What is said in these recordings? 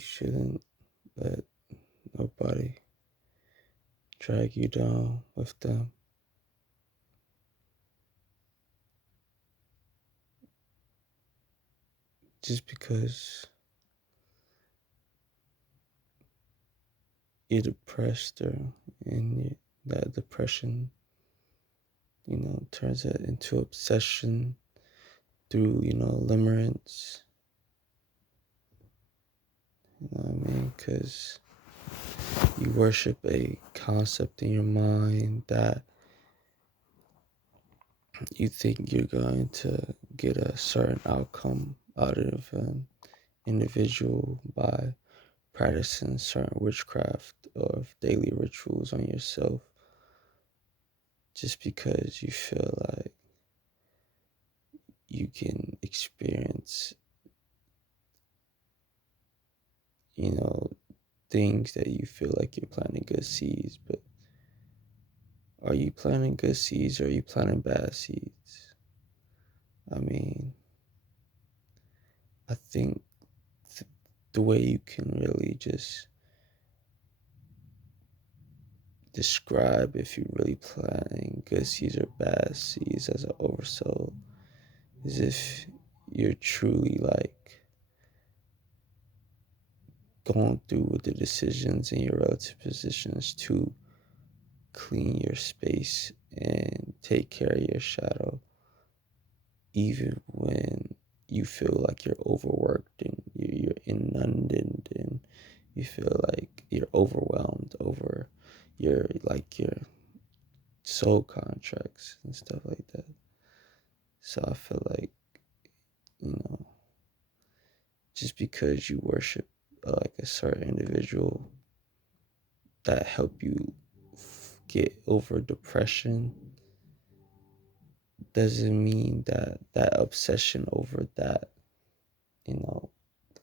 shouldn't let nobody drag you down with them. Just because you're depressed or that depression, turns it into obsession through, limerence. You know what I mean? Because you worship a concept in your mind that you think you're going to get a certain outcome out of an individual by practicing certain witchcraft or daily rituals on yourself just because you feel like you can experience, you know, things that you feel like you're planting good seeds, but are you planting good seeds or are you planting bad seeds? I mean, I think the way you can really just describe if you're really planting good seeds or bad seeds as an oversoul is if you're truly like going through with the decisions in your relative positions to clean your space and take care of your shadow, even when you feel like you're overworked and you're inundated and you feel like you're overwhelmed over your soul contracts and stuff like that. So I feel like, you know, just because you worship like a certain individual that help you get over depression doesn't mean that that obsession over that, you know,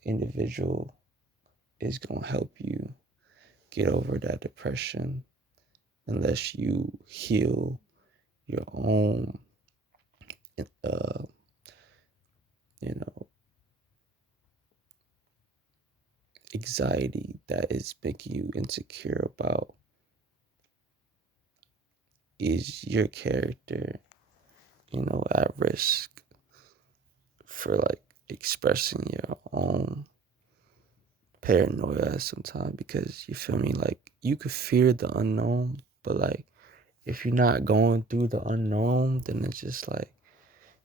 individual is going to help you get over that depression unless you heal your own, uh, you know, anxiety that is making you insecure about is your character, at risk for like expressing your own paranoia sometimes because you feel me, like you could fear the unknown, but like if you're not going through the unknown, then it's just like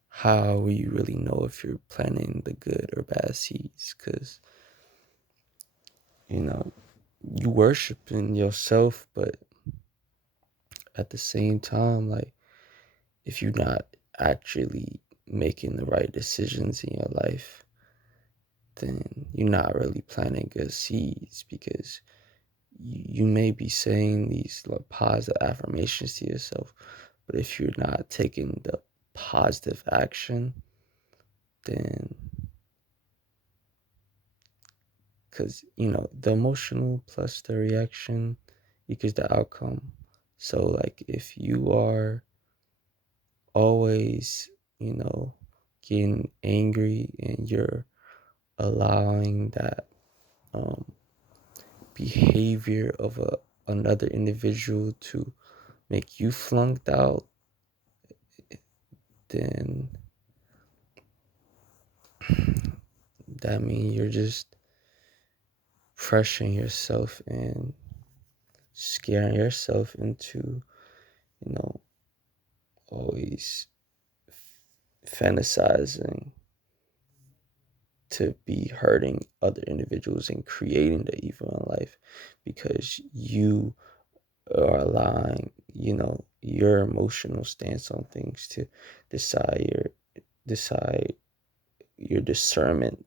how will you really know if you're planting the good or bad seeds? Because you know you worshiping yourself, but at the same time, like if you're not actually making the right decisions in your life, then you're not really planting good seeds because you may be saying these like positive affirmations to yourself, but if you're not taking the positive action, then because the emotional plus the reaction equals the outcome. So like if you are always getting angry and you're allowing that um, behavior of another individual to make you flunked out, then that means you're just pressuring yourself and scaring yourself into, you know, always fantasizing to be hurting other individuals and creating the evil in life because you are allowing, your emotional stance on things to decide your discernment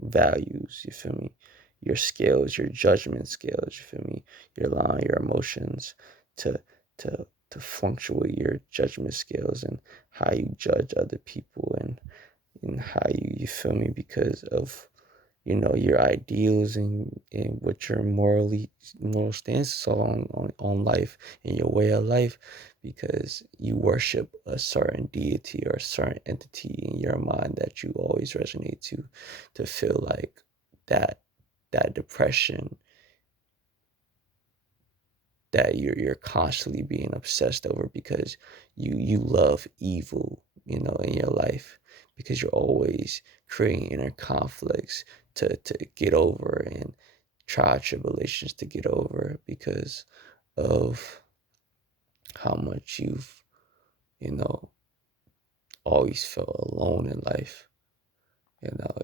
values, you feel me? Your scales, your judgment scales, you feel me? You're allowing your emotions to to fluctuate your judgment scales and how you judge other people and how you feel me because of your ideals and what your moral stances are on life and your way of life because you worship a certain deity or a certain entity in your mind that you always resonate to feel like that that depression that you're constantly being obsessed over because you love evil, in your life, because you're always creating inner conflicts to get over, and trial tribulations to get over, because of how much you've, you know, always felt alone in life.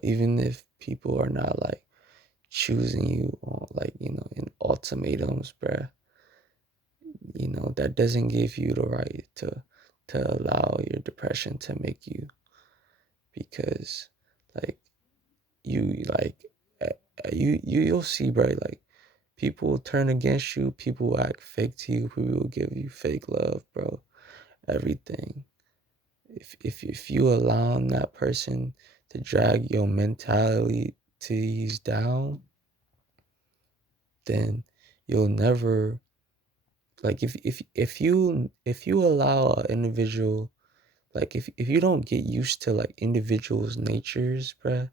Even if people are not like choosing you on, like, in ultimatums, bruh, that doesn't give you the right to allow your depression to make you, because like you like you'll see, bro, like people will turn against you, people will act fake to you, people will give you fake love, bro, everything. If you allow that person to drag your mentality down, then you'll never, like, if you allow an individual, like, if you don't get used to like individuals' natures, bruh,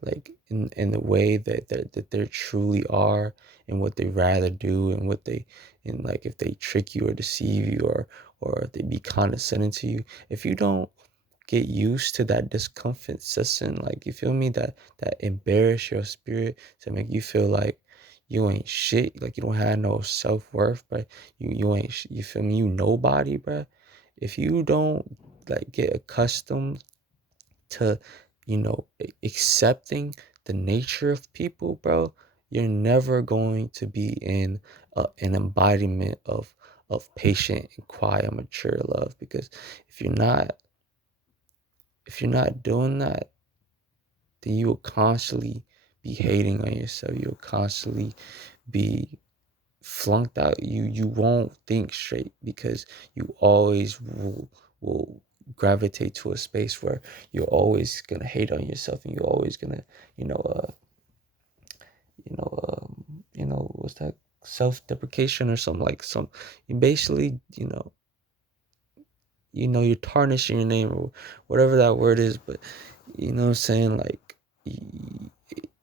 like in the way that they truly are, and what they rather do, and what they, and like if they trick you or deceive you, or they be condescending to you, if you don't get used to that discomfort system, like, you feel me, that embarrass your spirit to make you feel like you ain't shit, like you don't have no self-worth, but you ain't you feel me, you nobody, bruh. If you don't like get accustomed to, accepting the nature of people, bro, you're never going to be in an embodiment of patient and quiet, mature love. Because if you're not if you're not doing that, then you will constantly be hating on yourself. You'll constantly be flunked out. You won't think straight, because you always will gravitate to a space where you're always gonna hate on yourself, and you're always gonna, you know what's that, self-deprecation or something, like some, you basically, you're tarnishing your name, or whatever that word is. But you know what I'm saying, like,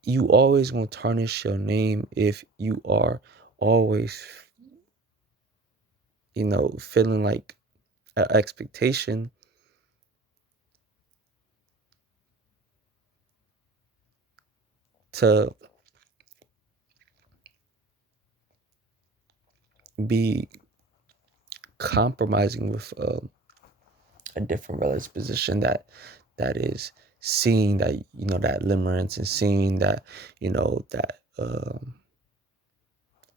you always gonna tarnish your name if you are always, feeling like an expectation to be compromising with a different relative position, that is seeing that, that limerence, and seeing that, that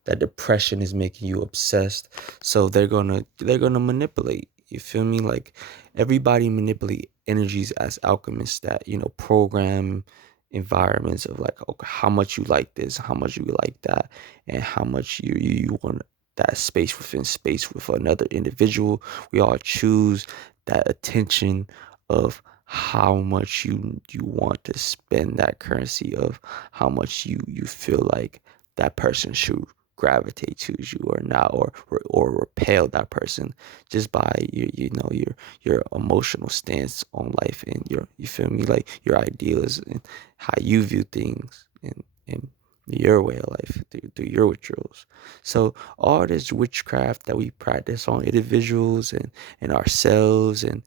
that depression is making you obsessed. So they're gonna manipulate, you feel me, like everybody manipulate energies as alchemists, that, program environments of like, okay, how much you like this, how much you like that, and how much you want that space within space with another individual. We all choose that attention of how much you want to spend, that currency of how much you feel like that person should gravitate to you or not, or repel that person, just by your emotional stance on life, and you feel me, like your ideas, and how you view things, and your way of life through your rituals. So all this witchcraft that we practice on individuals, and ourselves, and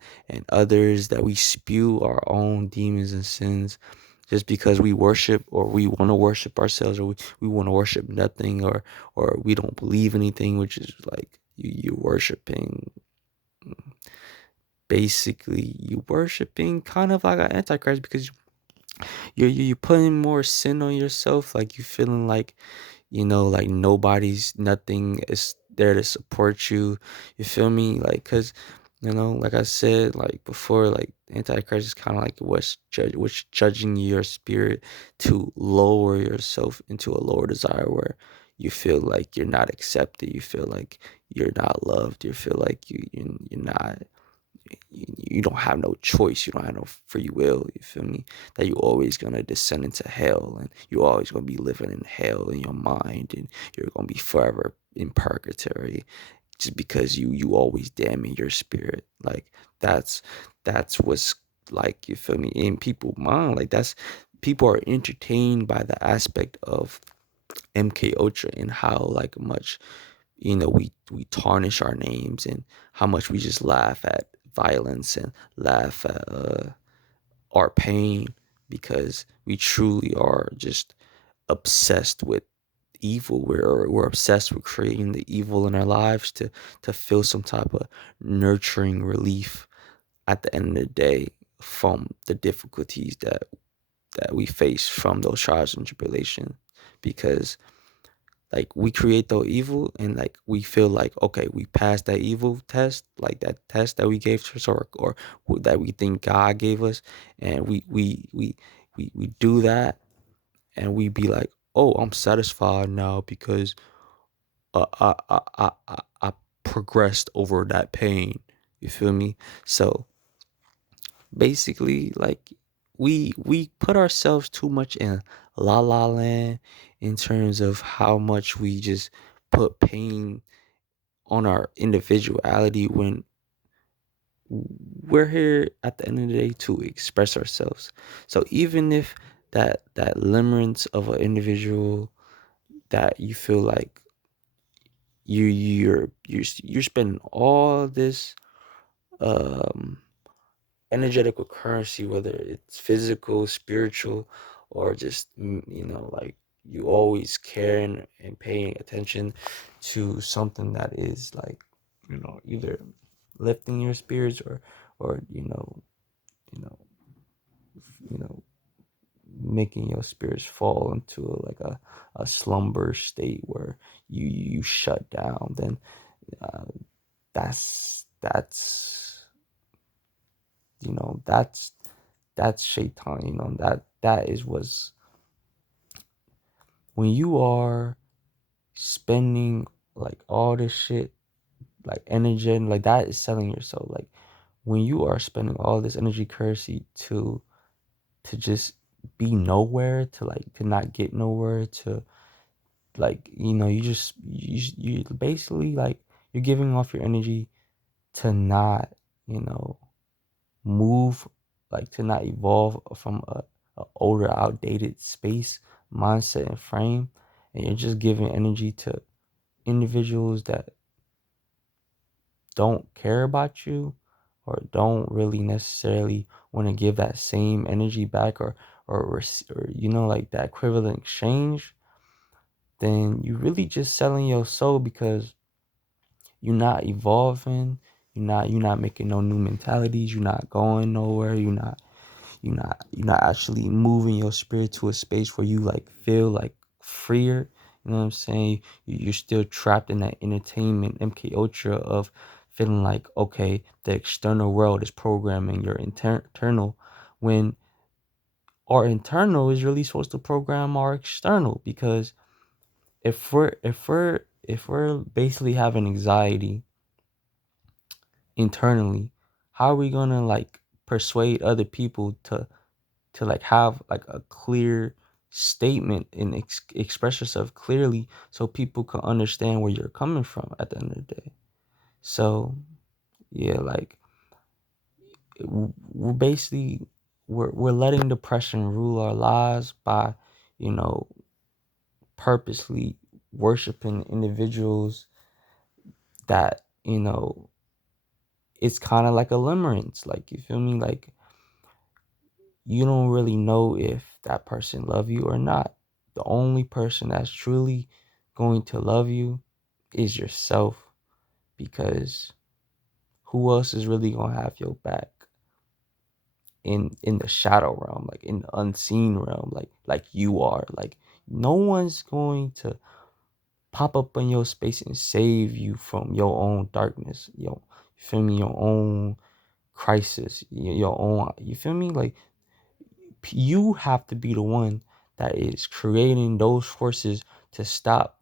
others, that we spew our own demons and sins, just because we worship, or we want to worship ourselves, or we want to worship nothing, or we don't believe anything, which is like you worshiping, basically you worshiping kind of like an antichrist, because you're putting more sin on yourself, like you feeling like, like nothing is there to support you. You feel me? Like, cause, like I said, like before, like Antichrist is kind of like what's judging your spirit to lower yourself into a lower desire, where you feel like you're not accepted. You feel like you're not loved. You feel like you're not, you don't have no choice. You don't have no free will. You feel me? That you're always gonna descend into hell, and you're always gonna be living in hell in your mind, and you're gonna be forever in purgatory, just because you always damning your spirit. Like that's what's, like, you feel me, in people's mind. Like that's people are entertained by the aspect of MK Ultra and how like much we tarnish our names, and how much we just laugh at violence and laugh at our pain, because we truly are just obsessed with evil. We're obsessed with creating the evil in our lives to feel some type of nurturing relief at the end of the day from the difficulties that we face from those trials and tribulations. Because like we create the evil, and like we feel like, okay, we passed that evil test, like that test that we gave to us, or that we think God gave us, and we do that, and we be like, oh, I'm satisfied now because I progressed over that pain. You feel me? So basically, like we put ourselves too much in la la land in terms of how much we just put pain on our individuality, when we're here at the end of the day to express ourselves. So even if that limerence of an individual that you feel like you're spending all this um energetical currency, whether it's physical, spiritual, or just like you always caring and paying attention to something that is like either lifting your spirits, or you know you know making your spirits fall into a slumber state where you shut down, then uh, that's that's shaitan. That is was when you are spending like all this shit, like energy, and like that is selling yourself. Like when you are spending all this energy currency to just be nowhere, to not get nowhere, to like you basically like you're giving off your energy to not you know move, like to not evolve from a older, outdated space, mindset, and frame, and you're just giving energy to individuals that don't care about you, or don't really necessarily want to give that same energy back, or like that equivalent exchange. Then you really just selling your soul, because you're not evolving, you're not making no new mentalities, you're not going nowhere, you're not actually moving your spirit to a space where you like feel like freer. You know what I'm saying? You're still trapped in that entertainment MK Ultra of feeling like, okay, the external world is programming your internal, when our internal is really supposed to program our external. Because if we're basically having anxiety internally, how are we gonna like persuade other people to like have like a clear statement and express yourself clearly, so people can understand where you're coming from at the end of the day? So yeah, like we're basically we're letting depression rule our lives by you know purposely worshiping individuals that it's kind of like a limerence, like, you feel me? Like you don't really know if that person love you or not. The only person that's truly going to love you is yourself, because who else is really going to have your back in the shadow realm, like in the unseen realm, like you are. Like no one's going to pop up in your space and save you from your own darkness, you feel me, your own crisis, your own, you feel me? Like you have to be the one that is creating those forces to stop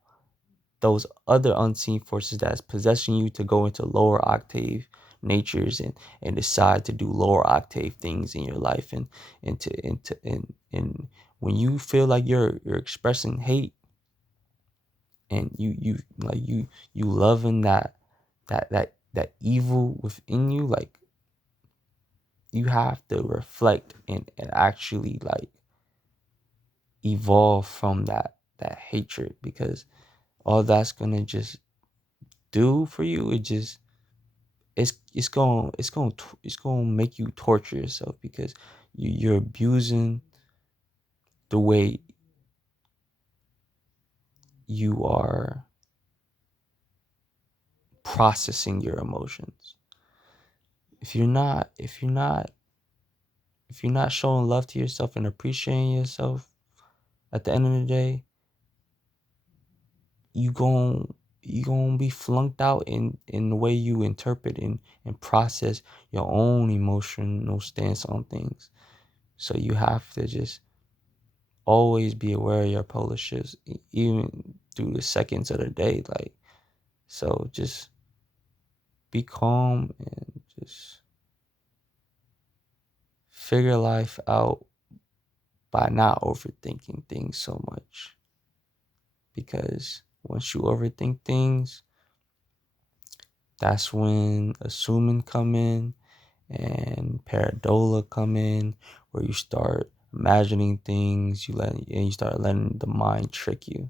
those other unseen forces that's possessing you to go into lower octave natures, and decide to do lower octave things in your life, and when you feel like you're expressing hate, and you loving that evil within you, like you have to reflect and actually like evolve from that hatred, because all that's gonna just do for you, it's gonna make you torture yourself, because you're abusing the way you are processing your emotions. If you're not showing love to yourself and appreciating yourself, at the end of the day, you gon' you gonna be flunked out in the way you interpret and process your own emotional stance on things. So you have to just always be aware of your polar shifts, even through the seconds of the day. Like, so just be calm and just figure life out by not overthinking things so much. Because once you overthink things, that's when assuming come in and pareidolia come in, where you start imagining things, you start letting the mind trick you.